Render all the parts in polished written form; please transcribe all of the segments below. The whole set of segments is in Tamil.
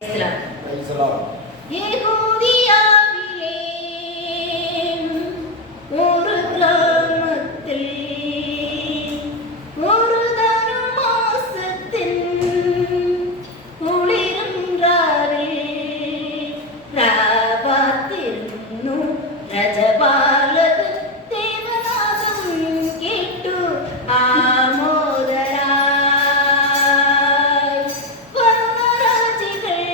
ஒரு கிராமத்தில் ஒரு தருமாசத்தின் குளிரன்றாரே ராபாத்திருന്നു ரஜபாலக தேவநாதம் கேட்டு ஆமோதராய் வர்ணராஜிகள்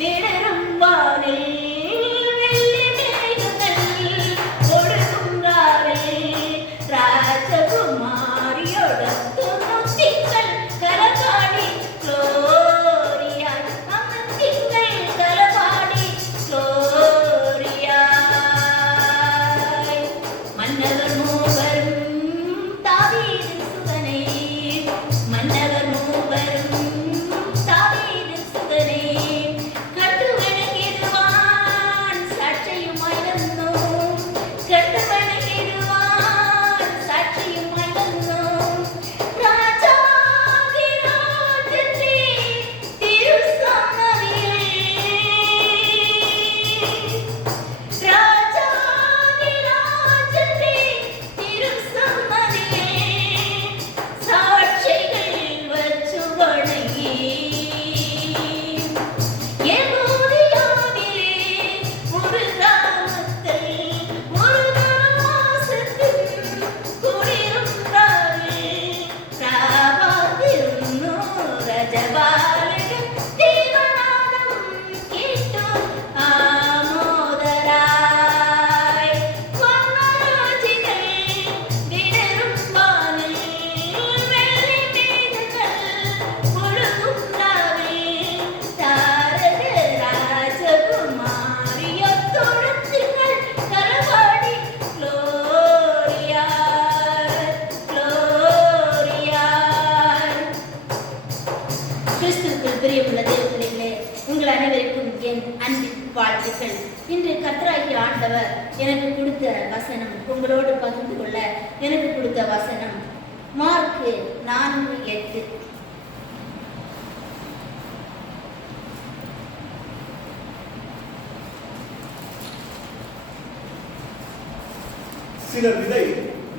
திடரும் வானில் வெள்ளி மேகங்கள் ஒழுகுங்காரே ராஜகுமாரியோடத்து முத்திங்கள் கலபாடி க்ளோரியாய் அமர்த்திங்கள் கலபாடி க்ளோரியாய் மன்னவர் மூவரும் தாவீதின் சுதனே மன்னவர் மூவரும் தாவீதின் சுதனே கண்டு வணங்கிடுவான் சாட்சியுமாய் வந்தோம் கண்டு வணங்கிடுவான் சாட்சியுமாய் வந்தோம் ராஜாதி ராஜனே திருசன்னதியே ராஜாதி ராஜனே திருசன்னதியே சாட்சிகள் வச்சு வணங்கி யெகூதியாவிலே ஒரு கிராமத்தில் ஒரு தருமாசத்தில் குடியிருந்தாரே ராபாத்திருന്നു ரஜபாலக தேவநாதம் கேட்டு ஆமோதராய் வர்ணராஜிகள் திடரும் வானில் வெள்ளி மேகங்கள் ஒழுகுங்காரே தாரக ராஜகுமாரியத்தொழுத்திங்கள் கலபாடி க்ளோரியாய் க்ளோரியாய். கிறிஸ்துவுக்குள் பிரியமுள்ள தேவ பிள்ளைகளே, உங்கள் அனைவருக்கும் என் அன்பின் வாழ்த்துக்கள். இன்று கர்த்தராகிய ஆண்டவர் எனக்கு கொடுத்த வசனம், உங்களோடு பகிர்ந்து கொள்ள எனக்கு கொடுத்த வசனம் மார்க்கு 4:8. சில விதை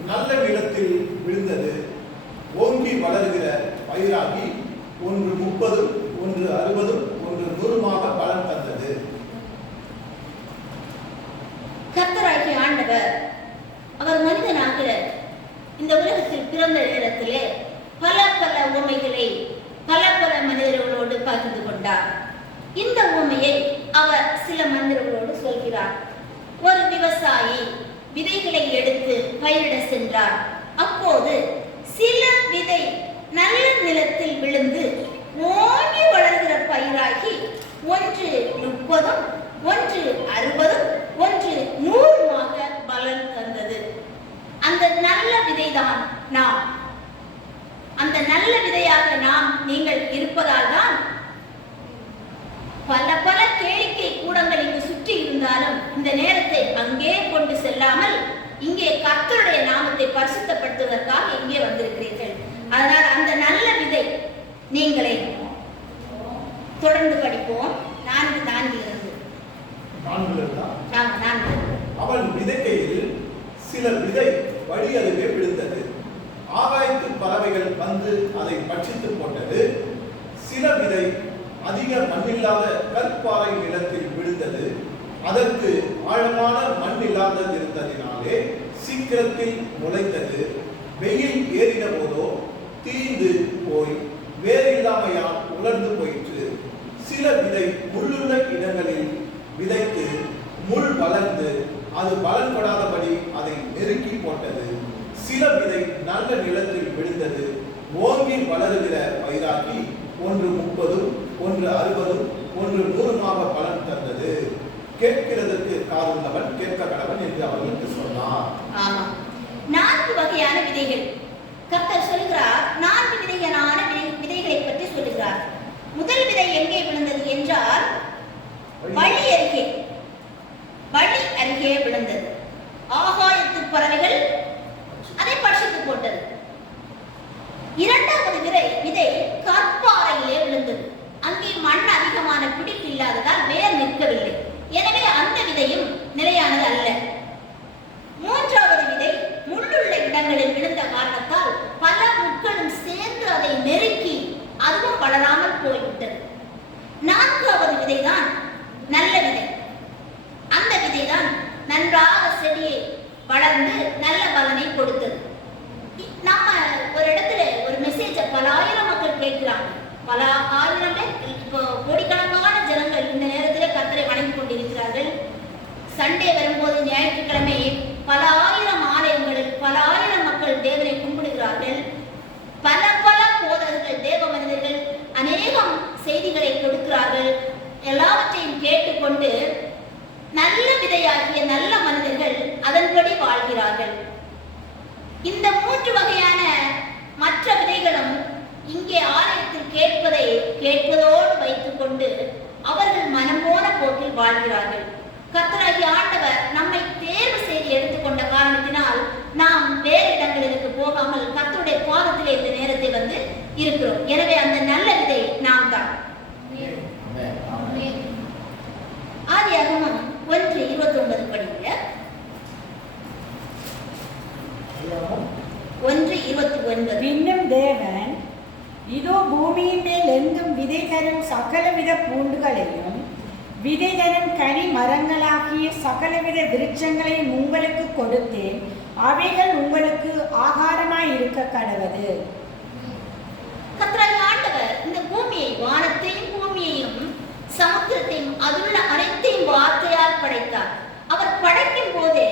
நல்ல நிலத்தில் விழுந்தது, ஓங்கி வளருகிற பயிராகி ஒன்று 30, ஒன்று 60, ஒன்று 100 பலன் தந்தது. கர்த்தராகிய ஆண்டவர் அவர் மனிதனாக இந்த உலகத்தில் பிறந்த நேரத்திலே பல பல உவமைகளை பல பல மனிதர்களோடு பகிர்ந்து கொண்டார். இந்த உவமையை அவர் சில மனிதர்களோடு சொல்கிறார். ஒரு விவசாயி விதைகளை எடுத்து பயிரிட சென்றார். அப்போது சில விதை நல்ல நிலத்தில் விழுந்து ஓங்கி வளர்கிற பயிராகி ஒன்று 30, ஒன்று 60, ஒன்று 100 பலன் தந்தது. அந்த நல்ல விதைதான் நாம். அந்த நல்ல விதையாக நீங்கள் இருப்பதால் தான் பல பல கேளிக்கை கூடங்கள் இங்கு சுற்றி இருந்தாலும் இந்த நேரத்தை அங்கே கொண்டு செல்லாமல் இங்கே கர்த்தருடைய நாமத்தை பரிசுத்தப்படுத்துவதற்காக இங்கே வந்திருக்கிறீர்கள். அதனால் அந்த நல்ல விதை நீங்களே தொடர்ந்து படிப்போம். 4:4 அவன் விதைக்கையில் சில விதை வழி அருகே விழுந்தது. ஆகாயத்து பறவைகள் வந்து அதை பட்சித்து போட்டது. சில விதை அதிக மண்ணில்லாத கற்பாறை நிலத்தில் விழுந்தது. அதற்கு ஆழமான மண் இல்லாதது இருந்ததினாலே சீக்கிரத்தில் முளைத்தது. வெயில் ஏறின போதோ தீந்து போய் வேறில்லாமையால் உலர்ந்து போயிற்று. சில விதை முள்ளுள்ள இடங்களில் விதைத்து முள் வளர்ந்து அது பலன் கொடாதபடி அதை நெருக்கி போட்டது. சில விதை நல்ல நிலத்தில் விழுந்தது. ஓங்கி வளருகிற பயிராகி ஒன்று 30, ஒன்று 60, ஒன்று 100 பலன் தந்தது. கேட்கிறதற்கு காதுள்ளவன் கேட்க கடவன் என்று அவர்களுக்கு சொன்னார். 4 வகையான விதைகள் கர்த்தர் சொல்கிறார். 4 விதைகளான விதைகளை பற்றி சொல்கிறார். முதல் விதை எங்கே விழுந்தது என்றால் வழி அருகே விழுந்தது. ஆகாயத்து பறவைகள் அதை பட்சித்து போட்டது. இரண்டாவது விதை கற்பாறையிலே விழுந்தது. அங்கே மண் அதிகமான விதையும் நிலையானது அல்ல. மூன்றாவது விதை முள்ளுள்ள இடங்களில் விழுந்த காரணத்தால் பல முட்களும் சேர்ந்து அதை நெருக்கி அதுவும் வளராமல் போய்விட்டது. நான்காவது விதைதான் நல்ல விதை. அந்த விதைதான் நன்றாக செடியை வளர்ந்து நல்ல பலனை கொடுத்தது. நம்ம ஒரு இடத்துல ஒரு மெசேஜ பல ஆயிரம் மக்கள் கேட்கிறாங்க. பல ஆயிரம் பேர், இப்போ கோடிக்கணக்கான ஜனங்கள் இந்த நேரத்தில் கர்த்தரை வணங்கி கொண்டிருக்கிறார்கள். சண்டே வரும்போது ஞாயிற்றுக்கிழமை பல ஆயிரம் ஆலயங்களில் பல ஆயிரம் மக்கள் தேவனை கும்பிடுகிறார்கள். பல பல போதகர்கள், தேவ மனிதர்கள் அநேகம் செய்திகளை கொடுக்கிறார்கள். எல்லாவற்றையும் கேட்டுக்கொண்டு நல்ல விதையாகிய நல்ல மனிதர்கள் அதன்படி வாழ்கிறார்கள். இந்த மூன்று வகையான மற்ற விதைகளும் இங்கே ஆலயத்தில் கேட்பதோடு வைத்துக் கொண்டு அவர்கள் மனம் போன போக்கில் வாழ்கிறார்கள். கர்த்தராகிய ஆண்டவர் நம்மை தேர்வு செய்து எடுத்துக்கொண்ட காரணத்தினால் நாம் வேறு இடங்களுக்கு போகாமல் கர்த்தருடைய பாதத்திலே இந்த நேரத்தை வந்து இருக்கிறோம். எனவே அந்த நல்ல விதை நாம் தான். ஆதியாகமம் 1:29 படிங்க. 1:29. பின்னும் தேவன், இதோ பூமியின் மேல் எங்கும் விதை தரும் சகலவித பூண்டுகளையும் விதை தரும் கனி மரங்களாகிய சகலவித விருட்சங்களையும் உங்களுக்கு கொடுத்தேன், அவைகள் உங்களுக்கு ஆகாரமாய் இருக்க கடவது. கர்த்தராகிய ஆண்டவர் இந்த பூமியை, வானத்தையும் பூமியையும் சமுத்திரத்தையும் அதுள்ள அனைத்தையும் வார்த்தையால் படைத்தார். அவர் படைக்கும் போதே